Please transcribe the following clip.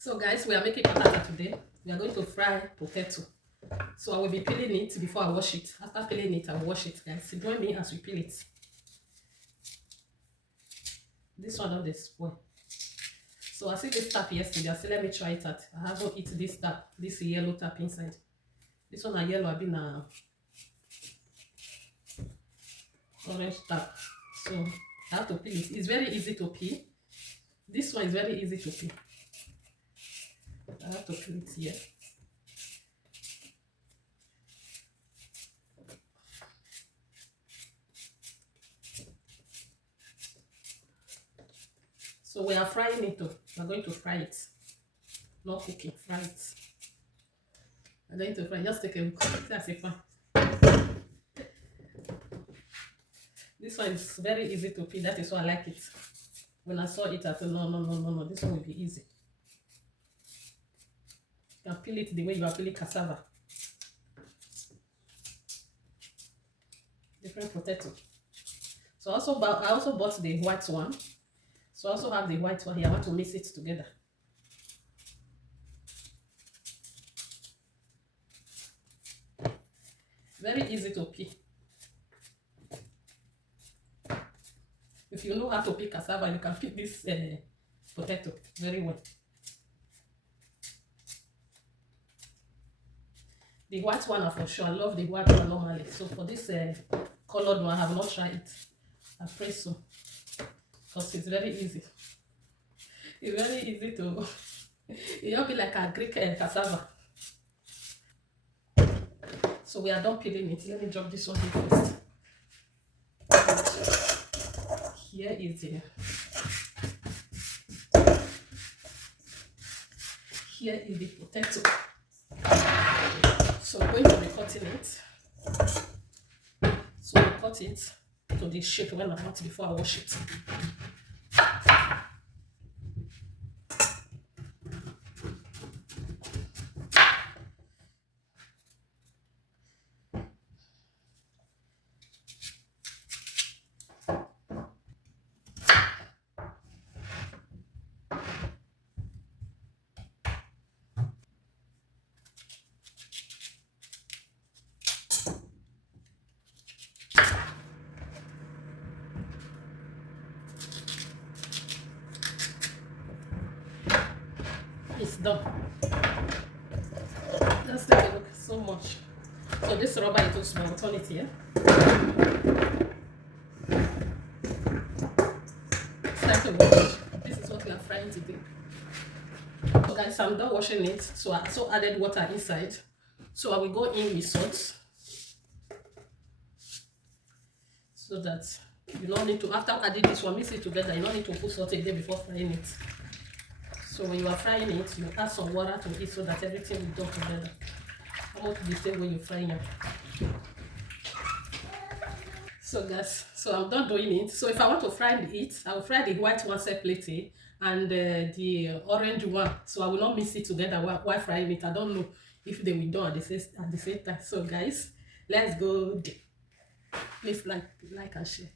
So guys, we are making patata today. We are going to fry potato. So I will be peeling it before I wash it. After peeling it, I will wash it, guys. So join me as we peel it. This one not this spoil. So I see this tap yesterday. I said let me try it out. I haven't eaten this tap, this yellow tap inside. This one a yellow, I've been a orange tap. So I have to peel it. It's very easy to peel. This one is very easy to peel. I have to peel it here. So we are frying it though. We are going to fry it. Not cooking, fry it. I'm going to fry. Just take a look. That's a fun. This one is very easy to peel. That is why I like it. When I saw it, I thought, no. This one will be easy. You can peel it the way you are peeling cassava. Different potato. So I also bought the white one. So I also have the white one here. I want to mix it together. Very easy to peel. If you know how to peel cassava, you can peel this potato very well. The white one for sure. I love the white one normally. So for this colored one, I have not tried it. I pray so. Because it's very easy. It's very easy to... It'll be like a Greek cassava. So we are done peeling it. Let me drop this one here first. Here is the... Here is the potato. So I'm going to be cutting it. So I cut it to the shape when I want before I wash it. It's done. Let's take a look. So much. So this rubber is too small. Turn it here. It's time to wash. This is what we are frying today. So guys, I'm done washing it. So I also added water inside. So I will go in with salt. So that you don't need to, after adding this one, mix it together. You don't need to put salt a day before frying it. So when you are frying it, you add some water to it so that everything will go together. Almost the same way you're frying it. So guys, so I'm done doing it. So if I want to fry it, I will fry the white one separately and the orange one. So I will not mix it together while frying it. I don't know if they will do at the same time. So guys, let's go. Please like and share.